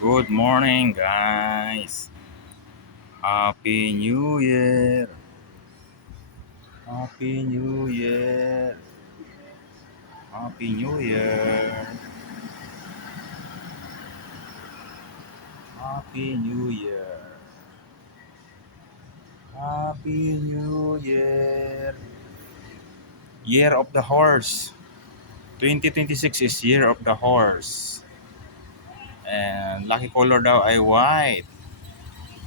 Good morning, guys. Happy New Year. Happy New Year. Happy New Year. Happy New Year. Happy New Year. Year of the Horse. 2026 is Year of the Horse. And lucky color daw ay white.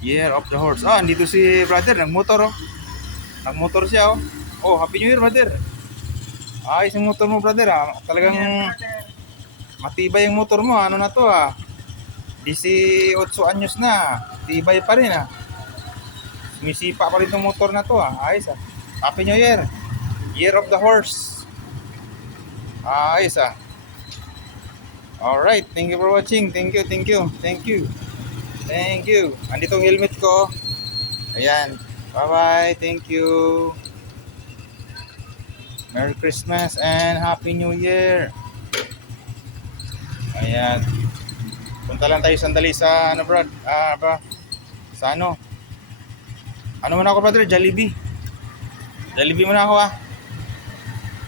Year of the Horse. Ah, andito si brother. Nagmotor oh. Nagmotor siya oh. Oh, Happy New Year, brother. Ayos yung motor mo, brother ah. Talagang matibay yung motor mo. Ano na to ah. 18 anyos na. Tibay pa rin ah. Sumisipa pa rin tong motor na to ah. Ayos ah. Happy New Year. Year of the Horse. Ayos ah. Alright. Thank you for watching. Thank you. Thank you. Thank you. Thank you. Andito ang helmet ko. Ayan. Bye-bye. Thank you. Merry Christmas and Happy New Year. Ayan. Punta lang tayo sandali sa ano, Brad? Sa ano? Ano muna ako, brother? Jollibee. Jollibee muna ako ah.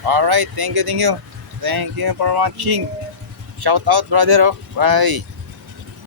Alright, thank you, thank you. Thank you for watching. Shout out, brother oh. Bye.